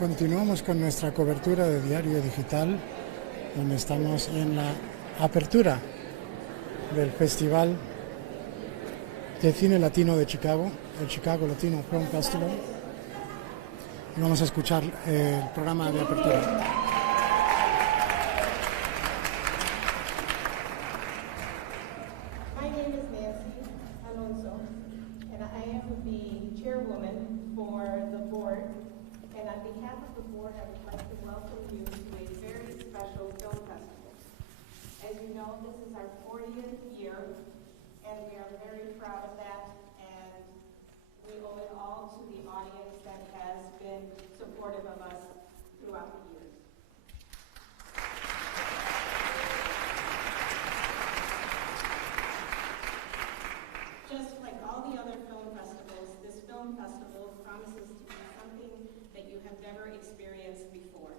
Continuamos con nuestra cobertura de Diario Digital, donde estamos en la apertura del Festival de Cine Latino de Chicago, el Chicago Latino Film Festival. Y vamos a escuchar el programa de apertura. My name is Alonso, and I am the chairwoman for the board. And on behalf of the board, I would like to welcome you to a very special film festival. As you know, this is our 40th year, and we are very proud of that. And we owe it all to the audience that has been supportive of us throughout the years. Just like all the other film festivals, this film festival promises to be something that you have never experienced before.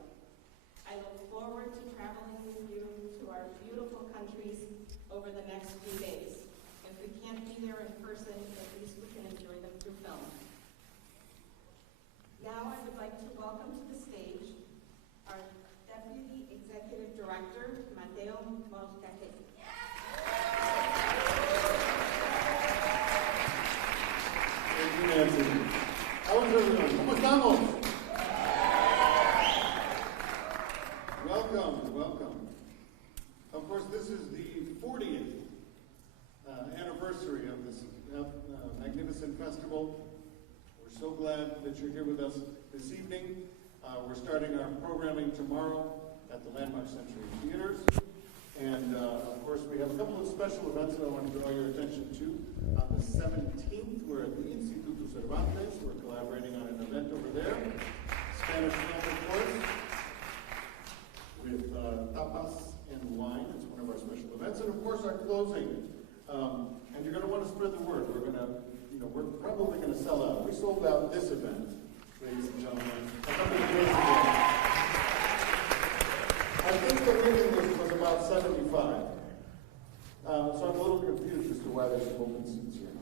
I look forward to traveling with you to our beautiful countries over the next few days. If we can't be there in person, at least we can enjoy them through film. Now I would like to welcome to the stage our Deputy Executive Director, Mateo Moscate. Thank you, Nancy. How is everyone? ¿Cómo estamos? Welcome, welcome. Of course, this is the 40th anniversary of this magnificent festival. We're so glad that you're here with us this evening. We're starting our programming tomorrow at the Landmark Century Theaters. And, of course, we have a couple of special events that I want to draw your attention to. On the 17th, we're at the Instituto Cervantes. We're collaborating on an event over there. Spanish film, of course, with tapas and wine. It's one of our special events. And, of course, our closing. And you're going to want to spread the word. We're probably going to sell out. We sold out this event, ladies and gentlemen, a couple of days ago. I think the waiting list was about 75. So I'm a little confused as to why there's some open seats here.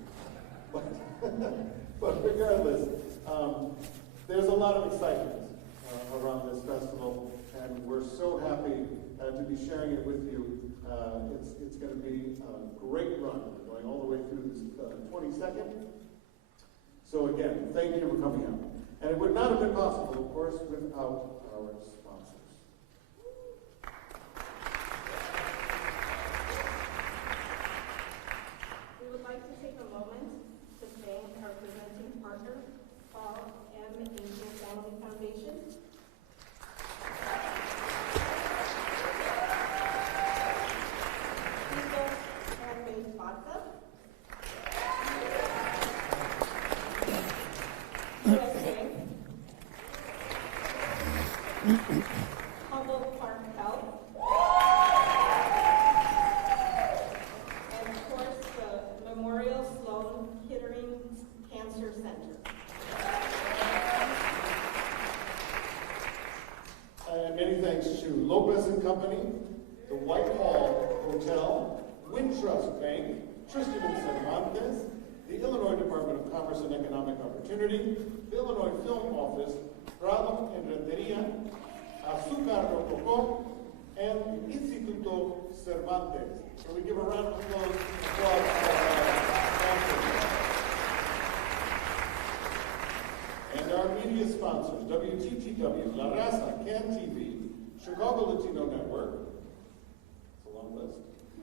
But regardless, there's a lot of excitement around this festival, and we're so happy to be sharing it with you. It's going to be a great run, going all the way through this 22nd. So again, thank you for coming out. And it would not have been possible, of course, without our sponsors. We would like to take a moment to thank our presenting partner, Paul M. Angel Family Foundation. Handmade vodka. USA. Humboldt Park Health. And of course, the Memorial Sloan Kettering Cancer Center. And many thanks to Lopez and Company, the Whitehall Hotel, Wintrust Bank, Tristan and Cervantes, the Illinois Department of Commerce and Economic Opportunity, the Illinois Film Office, Prado en Rentería, Azúcar Rococo, and the Instituto Cervantes. So we give a round of applause for our sponsors. And our media sponsors, WTTW, La Raza, CAN TV, Chicago Latino Network, it's a long list,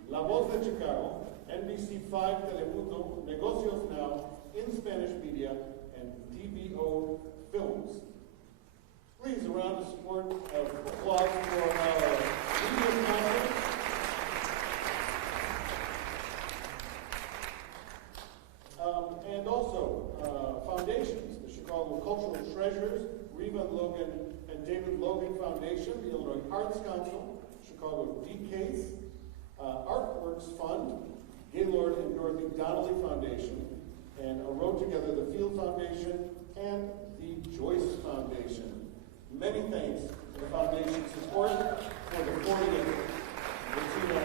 La Voz de Chicago, NBC5 Telemundo, Negocios Now, In Spanish Media, and DVO Films. Please, a round of support of applause for our media sponsors. And also foundations, the Chicago Cultural Treasures, Reva Logan and David Logan Foundation, the Illinois Arts Council, Chicago DCASE, Artworks Fund, Gaylord and Dorothy Donnelly Foundation, and A Road Together, the Field Foundation, and the Joyce Foundation. Many thanks to the foundation's support for the 40th Latino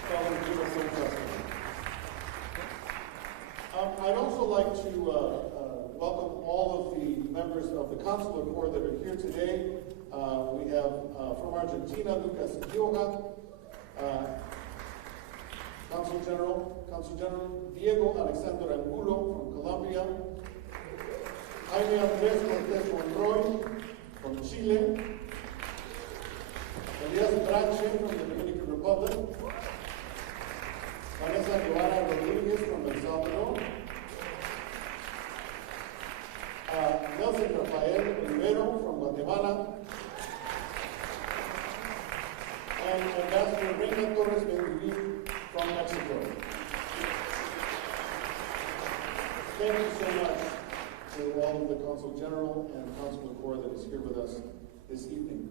Chicago Film Festival. I'd also like to welcome all of the members of the Consular Corps that are here today. We have from Argentina, Lucas Gioja, Consul General Diego Alexander Angulo from Colombia, Jaime Andrés Cortés Monroy from Chile, Elias Brache from the Dominican Republic, Vanessa Guevara Rodriguez from El Salvador, Nelson Rafael Rivero from Guatemala, and Ambassador Reina Torres Benguilín from Mexico. Thank you so much to all of the Consul General and Consular Corps that is here with us this evening.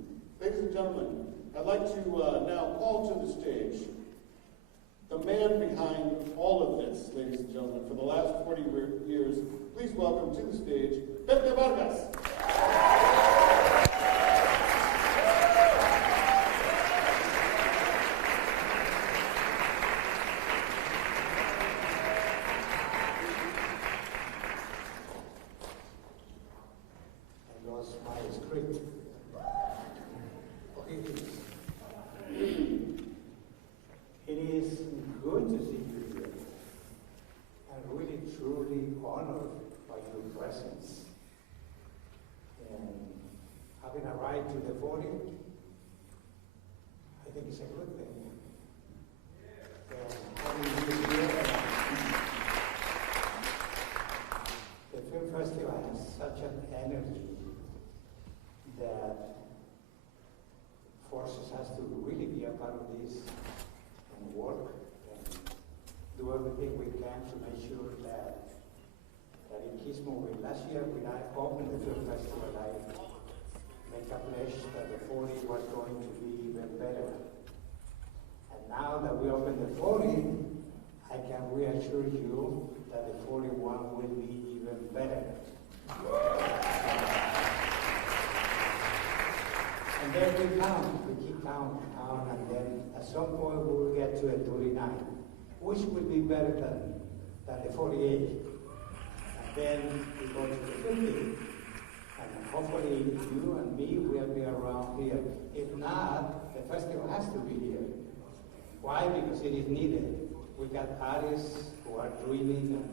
Ladies and gentlemen, I'd like to now call to the stage the man behind all of this, ladies and gentlemen, for the last 40 years. Please welcome to the stage, Pepe Vargas. It is good to see you here. I'm really, truly honored by your presence. And having arrived to the podium, I think it's a good thing. And having you here, the film festival has such an energy that forces us to really be a part of this and work and do everything we can to make sure that it keeps moving. Last year when I opened the film festival, I made a pledge that the 40 was going to be even better. And now that we open the 40, I can reassure you that the 41 will be even better. And then we keep counting, and then at some point we will get to a 39, which will be better than the 48. And then we go to the 50. And hopefully you and me will be around here. If not, the festival has to be here. Why? Because it is needed. We got artists who are dreaming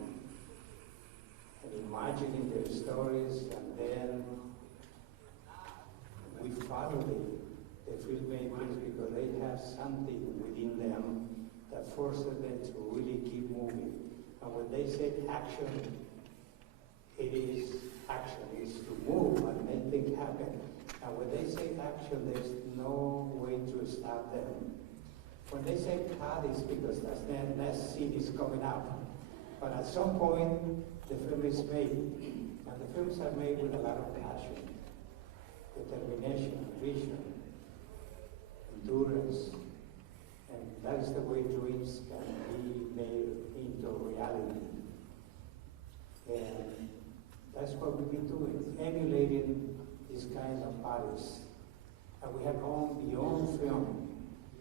and imagining their stories, and then we follow the filmmakers because they have something within them that forces them to really keep moving. And when they say action, it is action. It's to move and make things happen. And when they say action, there's no way to stop them. When they say cut, it's because the next scene is coming up. But at some point, the film is made. And the films are made with a lot of passion, determination, vision, endurance. And that is the way dreams can be made into reality. And that's what we've been doing, emulating this kind of artists. And we have gone beyond film.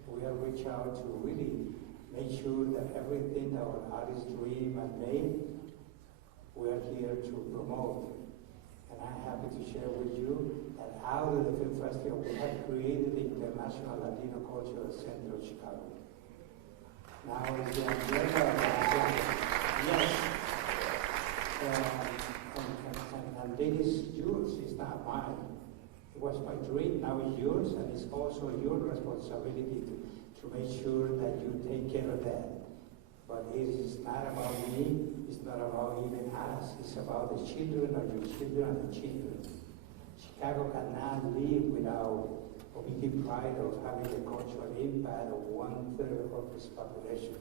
We have reached out to really make sure that everything that our artists dream and made, we are here to promote. And I'm happy to share with you that out of the film festival, we have created the International Latino Cultural Center of Chicago. Now it's the umbrella of yes. And it is yours, it's not mine. It was my dream, now it's yours, and it's also your responsibility to make sure that you take care of that. But it is not about me, it's not about even us, it's about the children of your children and the children. Chicago cannot live without being pride of having a cultural impact of 1/3 of its population.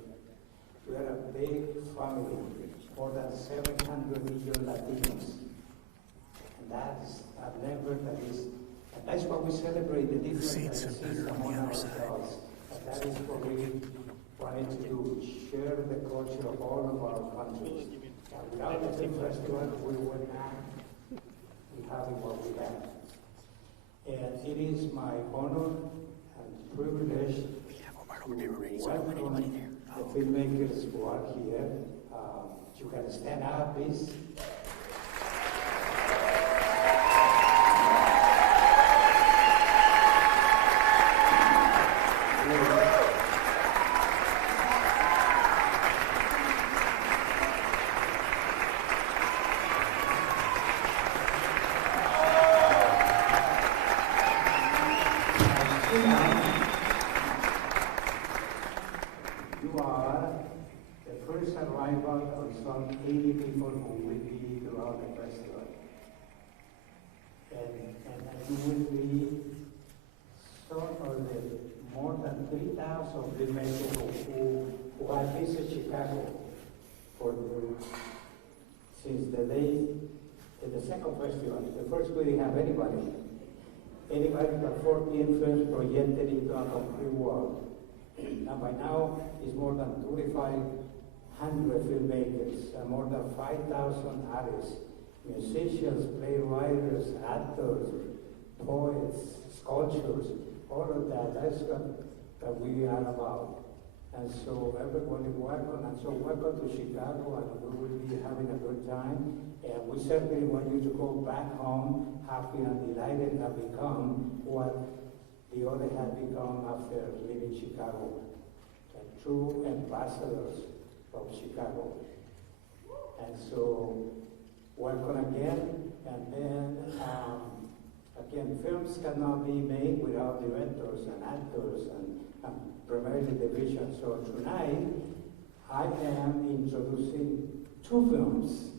We are a big family, more than 700 million Latinos. And that's a number that is, and that's why we celebrate the difference that exists among ourselves. And that is what we wanted to do, share the culture of all of our countries. And without the film festival, we would not be having what we have. And it is my honor and privilege to welcome the filmmakers who are here. You can stand up, please. people who will be throughout the festival. And you will be sort of the more than 3,000 filmmakers who have visited Chicago since the day in the second festival. The first we didn't have anybody but 14 films projected into a complete world. And by now, it's more than 2,500 filmmakers and more than 5,000 artists, musicians, playwrights, actors, poets, sculptors, all of that. That's what we are about. And so everybody welcome, and so welcome to Chicago, and we will be having a good time. And we certainly want you to go back home happy and delighted and become what the other have become after leaving Chicago, true ambassadors of Chicago. And so, welcome again. And then, again, films cannot be made without directors and actors and primarily the vision. So tonight, I am introducing two films.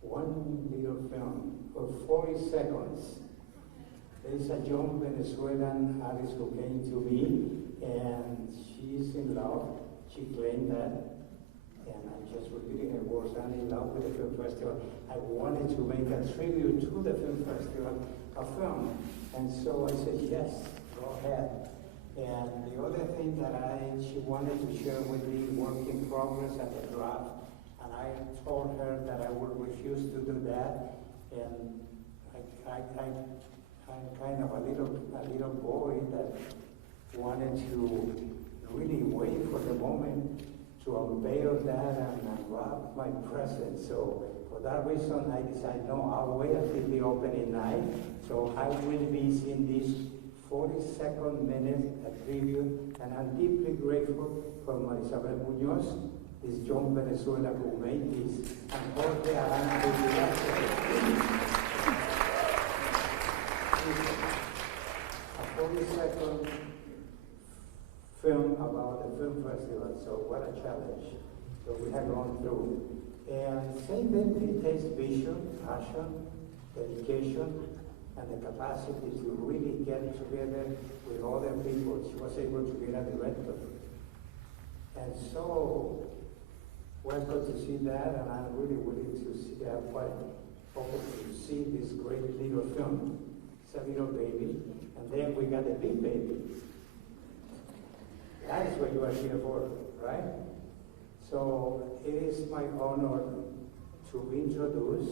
One little film for 40 seconds. There's a young Venezuelan artist who came to me, and she's in love. She claimed that, and I'm just repeating her words. I'm in love with the film festival. I wanted to make a tribute to the film festival, a film, and so I said, yes, go ahead. And the other thing that she wanted to share with me, work in progress at the draft, and I told her that I would refuse to do that, and I'm kind of a little boy that wanted to really wait for the moment to unveil that and unwrap my present. So for that reason, I decided, no, I'll wait until the opening night. So I will be seeing this 42nd minute tribute, and I'm deeply grateful for Marisabel Munoz, this young Venezuela who made this, and Jorge Arana, who directed a 40-second film about the film festival, so what a challenge. So we have gone through. And same thing, it takes vision, passion, dedication, and the capacity to really get together with other people. She was able to get a director. And so, welcome to see that, and I'm really willing to see, quite open to see this great little film. It's a little baby, and then we got the big baby. That is what you are here for, right? So it is my honor to introduce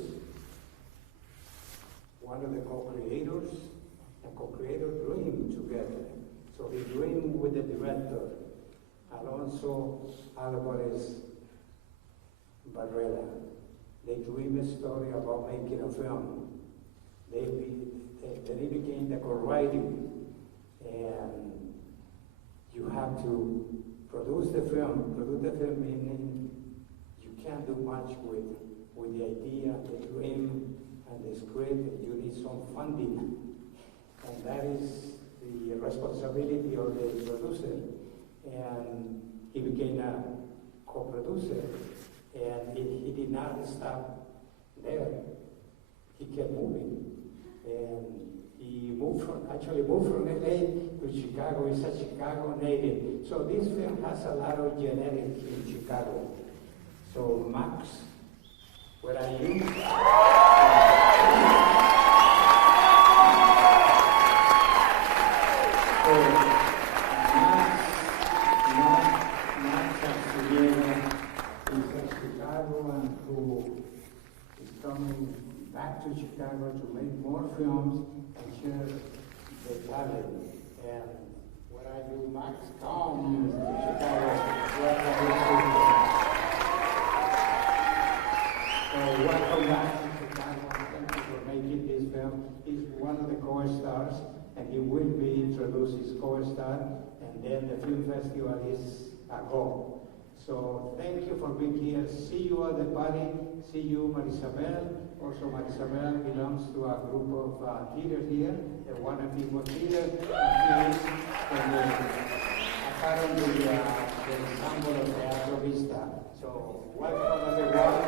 one of the co-creators, and co-creator dream together. So he dreamed with the director, Alonso Álvarez. They dream a story about making a film. Then he became the co-writing, and you have to produce the film. Meaning you can't do much with the idea, the dream, and the script. You need some funding, and that is the responsibility of the producer. And he became a co-producer, and he did not stop there. He kept moving, and he moved from LA to Chicago. He's a Chicago native. So this film has a lot of genetics in Chicago. So Max, where are you? Max Arciniega is a Chicagoan who is coming back to Chicago to make more films and share the talent. And where are you, Max? Come to Chicago. So welcome back to Chicago. Thank you for making this film. He's one of the co-stars, and he will be introduced as co-star, and then the film festival is a go. So thank you for being here. See you at the party. See you, Marisabel. Also, Marisabel belongs to a group of theater here, the One People Theater. He is apparently the ensemble of Teatro Vista. So So, welcome everyone.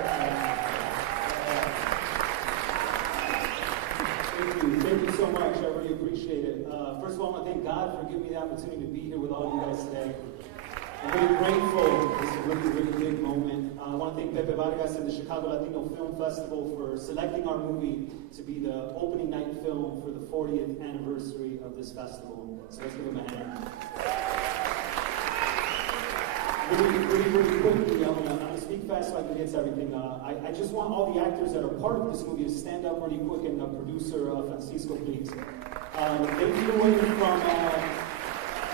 Thank you so much. I really appreciate it. First of all, I want to thank God for giving me the opportunity to be here with all of you guys today. I'm really grateful. It's a really, really big moment. I want to thank Pepe Vargas and the Chicago Latino Film Festival for selecting our movie to be the opening night film for the 40th anniversary of this festival. So let's give them a hand. Really quickly, I'm gonna speak fast so I can get to everything. I just want all the actors that are part of this movie to stand up really quick, and producer Francisco, please. They flew in from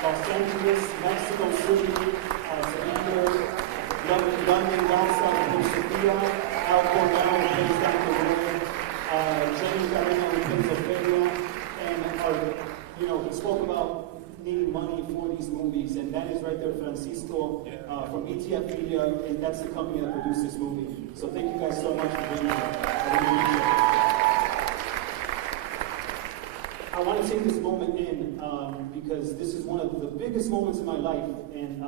Los Angeles, Mexico City, to be here. London, Rasa, and Sofia, Al Cornell, and James Dr. James Arena, and Pennsylvania, and he spoke about needing money for these movies, and that is right there, Francisco from ETF Media, and that's the company that produced this movie. So thank you guys so much for being here. I want to take this moment in because this is one of the biggest moments in my life, and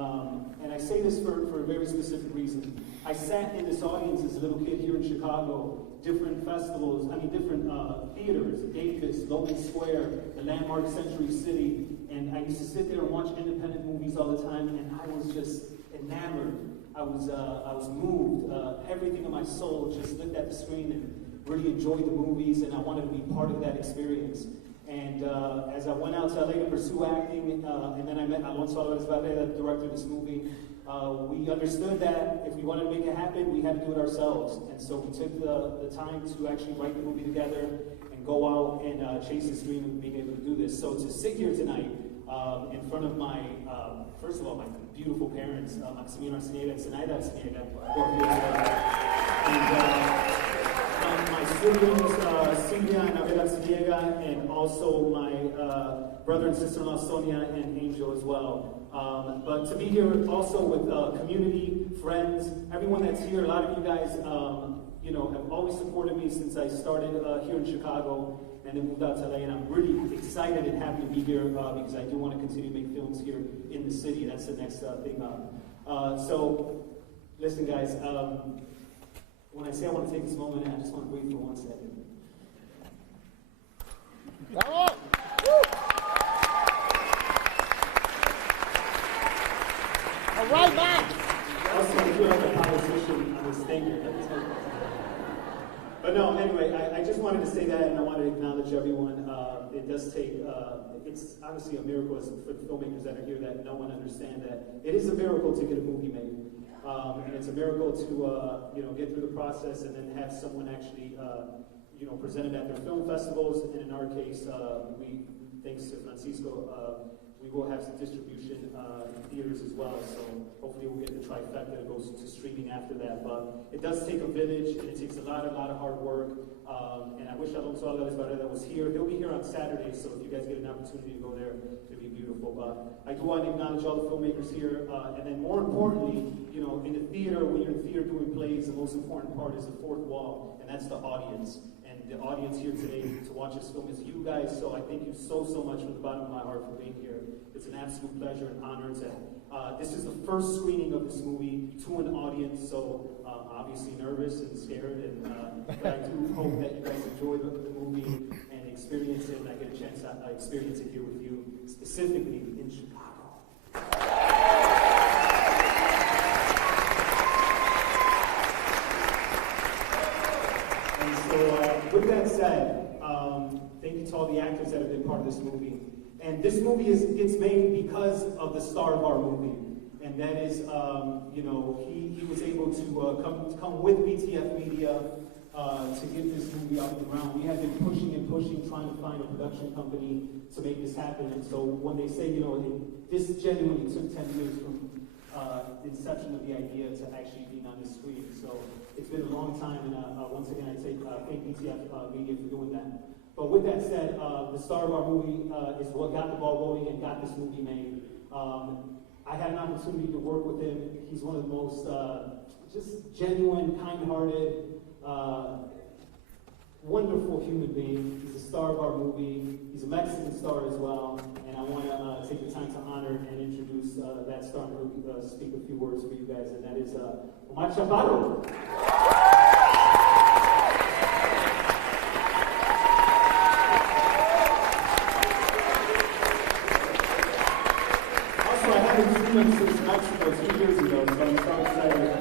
I say this for a very specific reason. I sat in this audience as a little kid here in Chicago, different festivals, different theaters, Davis, Logan Square, the landmark Century City, and I used to sit there and watch independent movies all the time, and I was just enamored. I was moved. Everything in my soul just looked at the screen and really enjoyed the movies, and I wanted to be part of that experience. And as I went out to LA to pursue acting, and then I met Alonso Álvarez, the director of this movie, we understood that if we wanted to make it happen, we had to do it ourselves. And so we took the time to actually write the movie together and go out and chase this dream of being able to do this. So to sit here tonight in front of my, first of all, my beautiful parents, Max Arciniega and Arciniega, who are here today. And my siblings, Silvia and Abel Arciniega, and also my brother and sister-in-law, Sonia and Angel as well. But to be here also with community, friends, everyone that's here, a lot of you guys, have always supported me since I started here in Chicago and then moved out to LA, and I'm really excited and happy to be here because I do want to continue to make films here in the city. That's the next thing up. So, listen guys, when I say I want to take this moment, I just want to breathe for 1 second. Bravo! All right, Max! Also, I feel like a politician. I was thinking. But no, anyway, I just wanted to say that, and I wanted to acknowledge everyone. It does take, it's honestly a miracle for the filmmakers that are here that no one understand that it is a miracle to get a movie made. And it's a miracle to get through the process and then have someone actually presented at their film festivals. And in our case, thanks to Francisco, we will have some distribution in theaters as well. So hopefully we'll get the trifecta that goes to streaming after that. But it does take a village, and it takes a lot of hard work. And I wish Alonso Álvarez was here. He'll be here on Saturday, so if you guys get an opportunity to go there, it'll be beautiful. But I do want to acknowledge all the filmmakers here. And then more importantly, in the theater, when you're in the theater doing plays, the most important part is the fourth wall, and that's the audience. And the audience here today to watch this film is you guys, so I thank you so much from the bottom of my heart for being here. It's an absolute pleasure and honor to, this is the first screening of this movie to an audience, so obviously nervous and scared, but I do hope that you guys enjoy the movie and experience it, and I get a chance to experience it here with you, specifically in Chicago. With that said, thank you to all the actors that have been part of this movie. And this movie gets made because of the star of our movie. And that is, he was able to come with BTF Media to get this movie off the ground. We have been pushing, trying to find a production company to make this happen. And so when they say, this genuinely took 10 years from the inception of the idea to actually being on the screen. So it's been a long time, and once again, I say thank BTF Media for doing that. But with that said, the star of our movie is what got the ball rolling and got this movie made. I had an opportunity to work with him. He's one of the most just genuine, kind-hearted, wonderful human being. He's the star of our movie. He's a Mexican star as well. And I want to take the time to honor and introduce that star and speak a few words for you guys. And that is Omar Chaparro. Also, I haven't seen him since Mexico 2 years ago, so I'm so excited.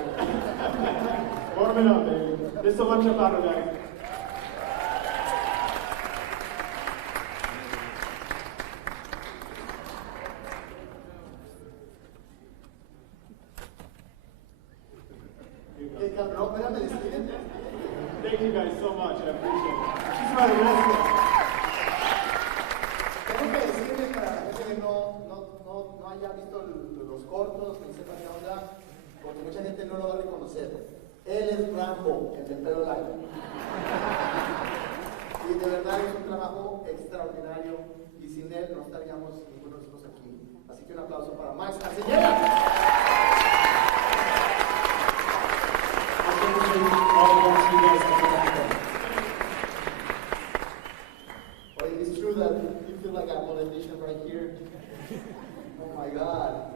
Warm it up, baby. This is Omar Chaparro, guys. Thank you guys so much, I appreciate it. She's my rescue. Tengo que decirles para la gente que no haya visto los cortos, ni sepa qué onda, porque mucha gente no lo va a reconocer. Él es Rambo, el del pelo largo. Y de verdad es un trabajo extraordinario, y sin él no estaríamos ninguno de nosotros aquí. Así que un aplauso para Max Arciniega. Well, it's true that you feel like a politician right here. Oh my God.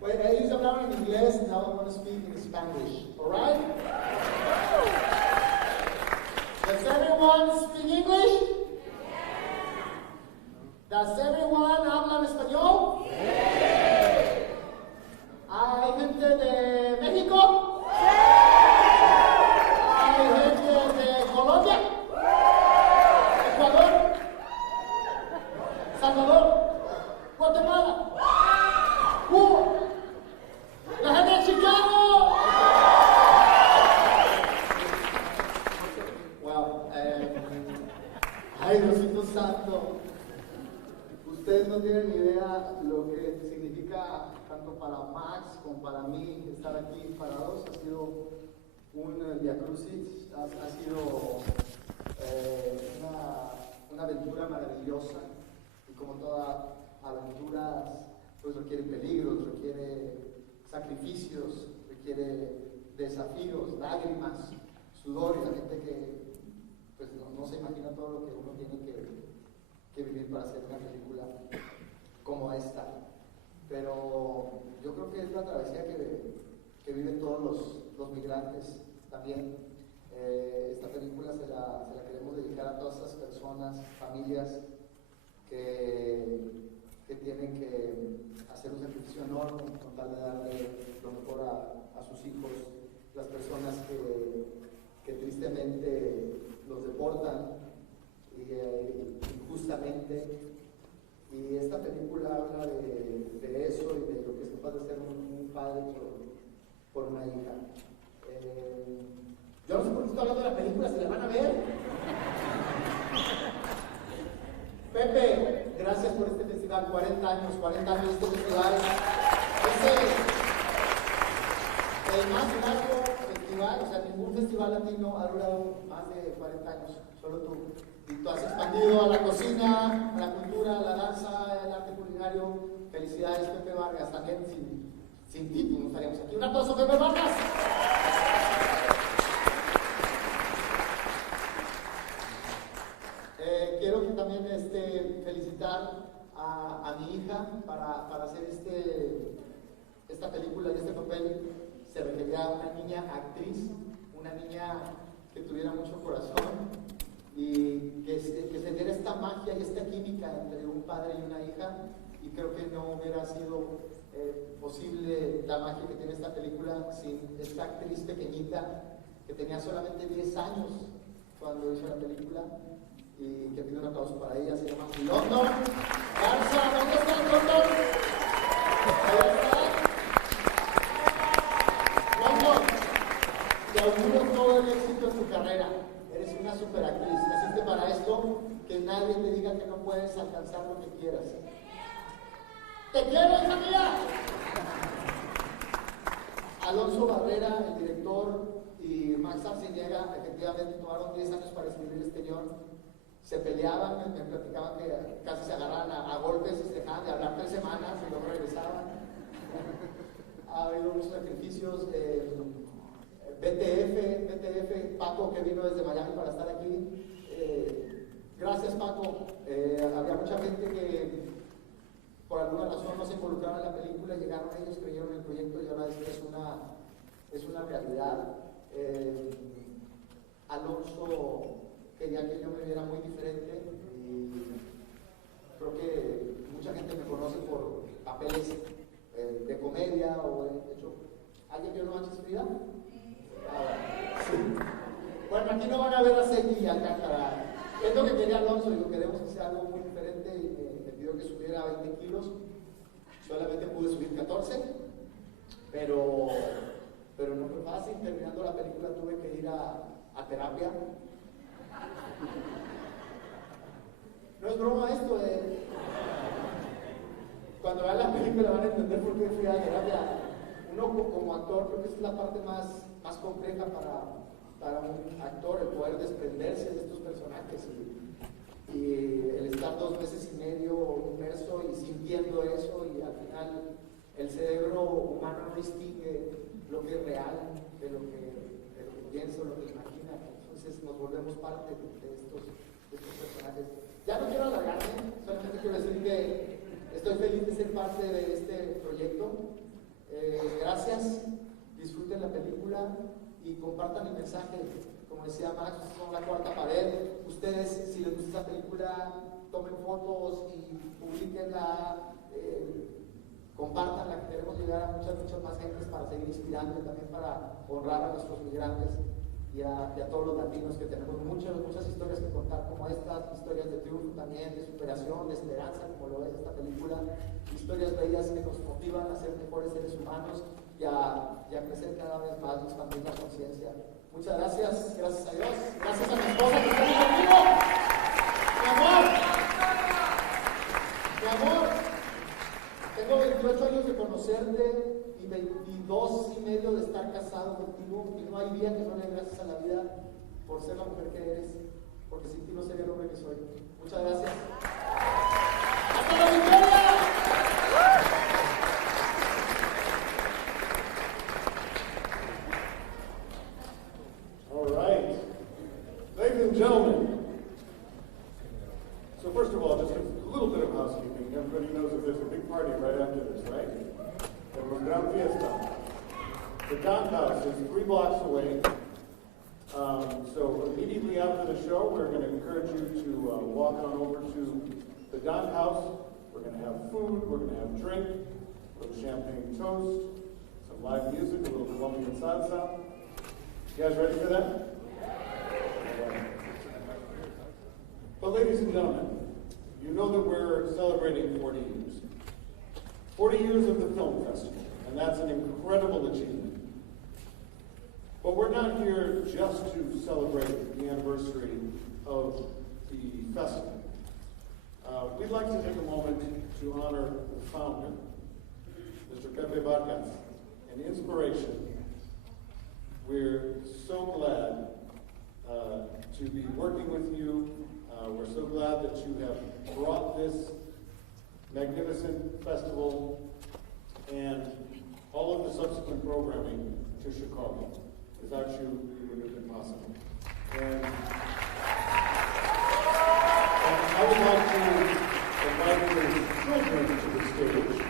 Well, ellos hablaron en inglés, now I'm going to speak in Spanish. Alright? Does everyone speak English? Does everyone habla en español? ¿Hay gente de México? Colombia, Ecuador, Salvador, Guatemala, Cuba, la gente de Chicago. Wow, ay Diosito Santo, ustedes no tienen ni idea lo que significa tanto para Max como para mí estar aquí parados. Ha sido un viacrucis, ha sido una aventura maravillosa, y como toda aventura pues requiere peligros, requiere sacrificios, requiere desafíos, lágrimas, sudor, y la gente que pues no se imagina todo lo que uno tiene que vivir para hacer una película como esta. Pero yo creo que es la travesía que viven todos los migrantes también. Esta película se la queremos dedicar a todas esas personas, familias que tienen que hacer un sacrificio enorme con tal de darle lo mejor a sus hijos, las personas que tristemente los deportan injustamente. Y esta película habla de eso y de lo que es capaz de ser un padre por una hija. Yo no sé por qué estoy hablando de la película, ¿se la van a ver? Pepe, gracias por este festival, 40 años de este festival. Es el más largo festival, o sea, ningún festival latino ha durado más de 40 años, solo tú. Y tú has expandido a la cocina, a la cultura, a la danza, al arte culinario. Felicidades, Pepe Vargas, también sin ti, no estaríamos aquí. Un aplauso, Pepe Vargas. Quiero que también felicitar a mi hija para hacer esta película y este papel. Se requería una niña actriz, una niña que tuviera mucho corazón y que se diera esta magia y esta química entre un padre y una hija, y creo que no hubiera sido posible la magia que tiene esta película sin esta actriz pequeñita que tenía solamente 10 años cuando hizo la película, y que pido un aplauso para ella. Se llama London. Garza, ¿dónde está London? Ahí está. London, te auguro todo el éxito en tu carrera. Eres una superactriz. Naciste para esto, que nadie te diga que no puedes alcanzar lo que quieras. ¡Te quiero, hija mía! Alonso Álvarez, el director, y Max Arciniega, efectivamente tomaron 10 años para escribir este guión. Se peleaban, me platicaban que casi se agarraban a golpes y se dejaban de hablar 3 semanas y luego regresaban. Ha habido muchos sacrificios. BTF Paco, que vino desde Miami para estar aquí. Gracias, Paco. Había mucha gente que por alguna razón no se involucraron en la película, llegaron ellos, creyeron en el proyecto y ahora es una realidad. Alonso quería que yo me viera muy diferente y creo que mucha gente me conoce por papeles de comedia o de hecho, ¿alguien vio No Manches Frida? Sí. Bueno, aquí no van a ver a Seki y a Alcántara. Es lo que quería Alonso, digo, queremos hacer algo muy diferente y me pidió que subiera 20 kilos. Solamente pude subir 14, pero no fue fácil. Terminando la película tuve que ir a terapia. No es broma esto, cuando vean la película van a entender por qué fui a terapia. Uno como actor creo que es la parte más compleja para un actor, el poder desprenderse de estos personajes y el estar 2 meses y medio inmerso y sintiendo eso y al final el cerebro humano no distingue lo que es real de lo que piensa, lo que imagina. Entonces nos volvemos parte de estos personajes. Ya no quiero alargarme, solamente quiero decir que estoy feliz de ser parte de este proyecto. Gracias, disfruten la película y compartan el mensaje. Como decía Max, son la cuarta pared. Ustedes, si les gusta esta película, tomen fotos y publiquenla, compártanla, que queremos llegar a muchas más gentes para seguir inspirando y también para honrar a nuestros migrantes y a todos los latinos, que tenemos muchas historias que contar como estas, historias de triunfo también, de superación, de esperanza, como lo es esta película, historias bellas que nos motivan a ser mejores seres humanos y a crecer cada vez más y expandir la conciencia. Muchas gracias, gracias a Dios, gracias a mi esposa que está aquí conmigo. Mi amor, tengo 28 años de conocerte y 22 y medio de estar casado contigo y no hay día que no le dé gracias a la vida por ser la mujer que eres, porque sin ti no sería el hombre que soy. Muchas gracias. ¡Hasta la victoria! All right. Ladies and gentlemen, so first of all, just a little bit of housekeeping. Everybody knows that there's a big party right after this, right? There's a gran fiesta. The Don House is 3 blocks away. So immediately after the show, we're going to encourage you to walk on over to the Don House. We're going to have food, we're going to have drink, a little champagne toast, some live music, a little Colombian salsa. You guys ready for that? But ladies and gentlemen, you know that we're celebrating 40 years. 40 years of the film festival, and that's an incredible achievement. But we're not here just to celebrate the anniversary of the festival. We'd like to take a moment to honor the founder, Mr. Pepe Vargas, an inspiration. We're so glad to be working with you. We're so glad that you have brought this magnificent festival and all of the subsequent programming to Chicago. Without you, it wouldn't have been possible. And I would like to invite the children to the stage.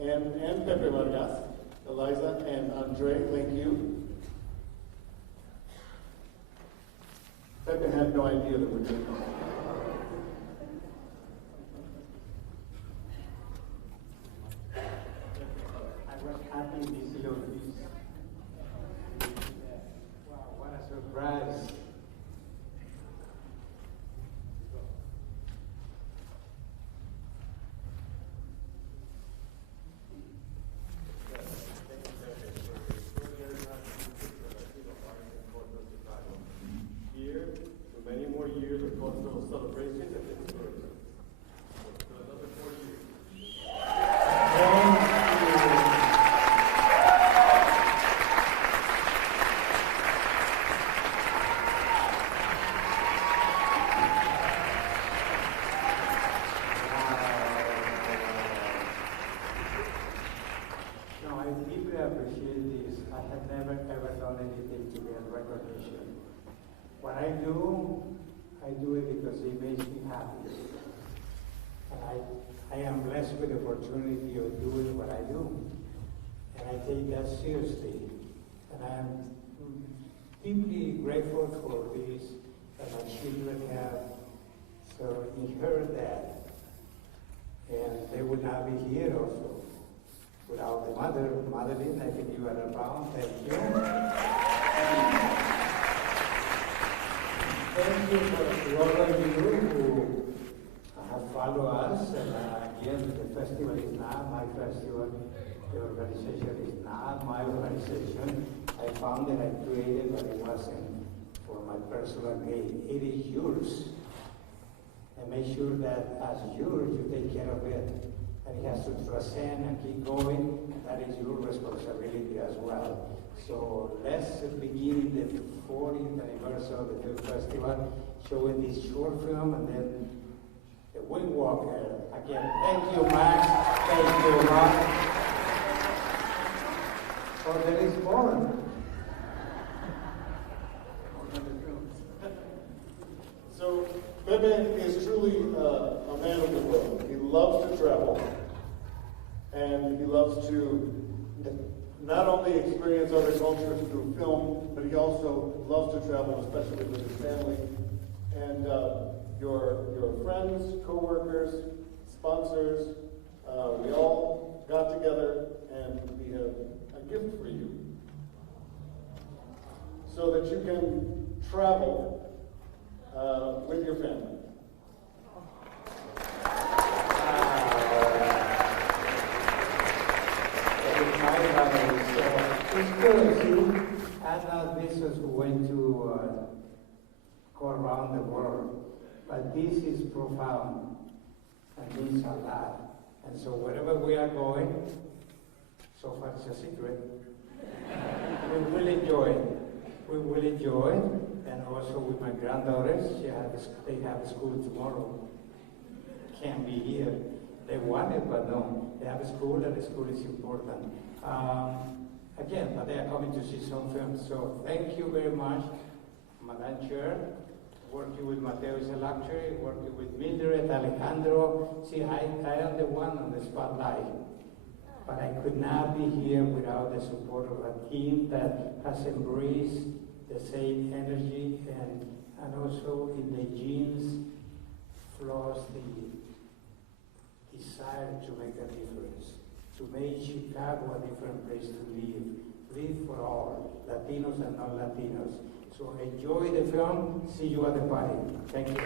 And Pepe Vargas, Eliza, and Andre, thank you. Pepe had no idea that we're doing that. I was happy to see all this. Wow, what a surprise. Here, for many more years, the coastal I have never ever done anything to get recognition. What I do it because it makes me happy. And I am blessed with the opportunity of doing what I do. And I take that seriously. And I am deeply grateful for this that my children have. So inherit that. And they would not be here also without the mother, Madeline. I think you are around. Thank you. Thank you for all of you who have followed us. And again, the festival is not my festival. The organization is not my organization. I found it, I created, but it wasn't for my personal gain. It is yours. And make sure that as yours, you take care of it. And it has to transcend and keep going. That is your responsibility as well. So let's begin the 40th anniversary of the film festival, showing this short film, and then the Wingwalker. Again, thank you, Max. Thank you, Mark. Oh, there is more. So, Pepe is truly a man of the world. He loves to travel, and he loves to not only experience other cultures through film, but he also loves to travel, especially with his family. And your friends, co-workers, sponsors, we all got together, and we have a gift for you, so that you can travel with your family. It's good, see? Anna Bezos went to go around the world, but this is profound and means a lot. And so wherever we are going, so far it's a secret, we will enjoy it. We will enjoy it. And also with my granddaughters, they have school tomorrow. Can't be here. They want it, but no. They have school, and the school is important. Again, but they are coming to see some films. So thank you very much, Madam Chair. Working with Mateo is a luxury. Working with Mildred, Alejandro. See, I am the one on the spotlight. But I could not be here without the support of a team that has embraced the same energy and also in the genes flows the desire to make a difference, to make Chicago a different place to live for all, Latinos and non-Latinos. So enjoy the film. See you at the party. Thank you.